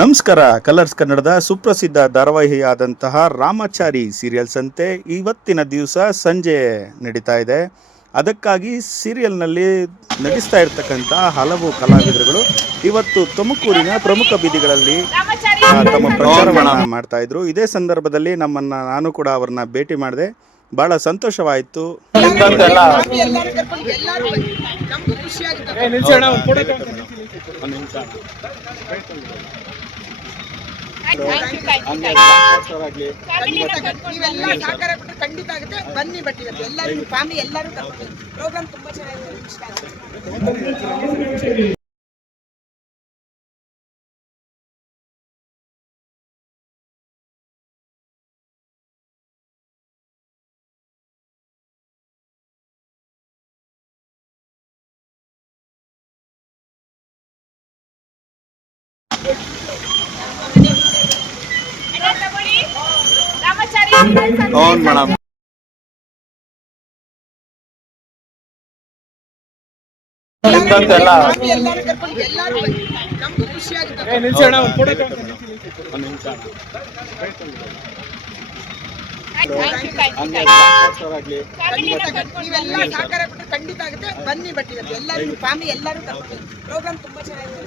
ನಮಸ್ಕಾರ. ಕಲರ್ಸ್ ಕನ್ನಡದ ಸುಪ್ರಸಿದ್ಧ ಧಾರಾವಾಹಿಯಾದಂತಹ ರಾಮಾಚಾರಿ ಸೀರಿಯಲ್ಸ್ ಅಂತೆ ಇವತ್ತಿನ ದಿವಸ ಸಂಜೆ ನಡೀತಾ ಇದೆ. ಅದಕ್ಕಾಗಿ ಸೀರಿಯಲ್ನಲ್ಲಿ ನಟಿಸ್ತಾ ಇರ್ತಕ್ಕಂಥ ಹಲವು ಕಲಾವಿದರುಗಳು ಇವತ್ತು ತುಮಕೂರಿನ ಪ್ರಮುಖ ಬೀದಿಗಳಲ್ಲಿ ತಮ್ಮ ಪ್ರಚಾರವನ್ನು ಮಾಡ್ತಾ ಇದ್ರು. ಇದೇ ಸಂದರ್ಭದಲ್ಲಿ ನಮ್ಮನ್ನ ನಾನು ಕೂಡ ಅವ್ರನ್ನ ಭೇಟಿ ಮಾಡಿದೆ. ಬಹಳ ಸಂತೋಷವಾಯಿತು. ನೀವೆಲ್ಲ ಸಹಕಾರ ಕೊಟ್ಟರೆ ಖಂಡಿತ ಆಗುತ್ತೆ. ಬನ್ನಿ ಬಟ್ ಇವತ್ತು ಎಲ್ಲರೂ ಫ್ಯಾಮಿಲಿ ಎಲ್ಲರೂ ಪ್ರೋಗ್ರಾಮ್ ತುಂಬಾ ಚೆನ್ನಾಗಿದೆ. ಆಗುತ್ತೆ ಮೇಡಮ್ ಸಹಕಾರ ಕೊಟ್ಟರೆ ಖಂಡಿತ ಆಗುತ್ತೆ ಬನ್ನಿ ಬಟ್ ಇವತ್ತು ಎಲ್ಲರೂ ಫ್ಯಾಮಿಲಿ ಎಲ್ಲರೂ ಪ್ರೋಗ್ರಾಮ್ ತುಂಬಾ ಚೆನ್ನಾಗಿದೆ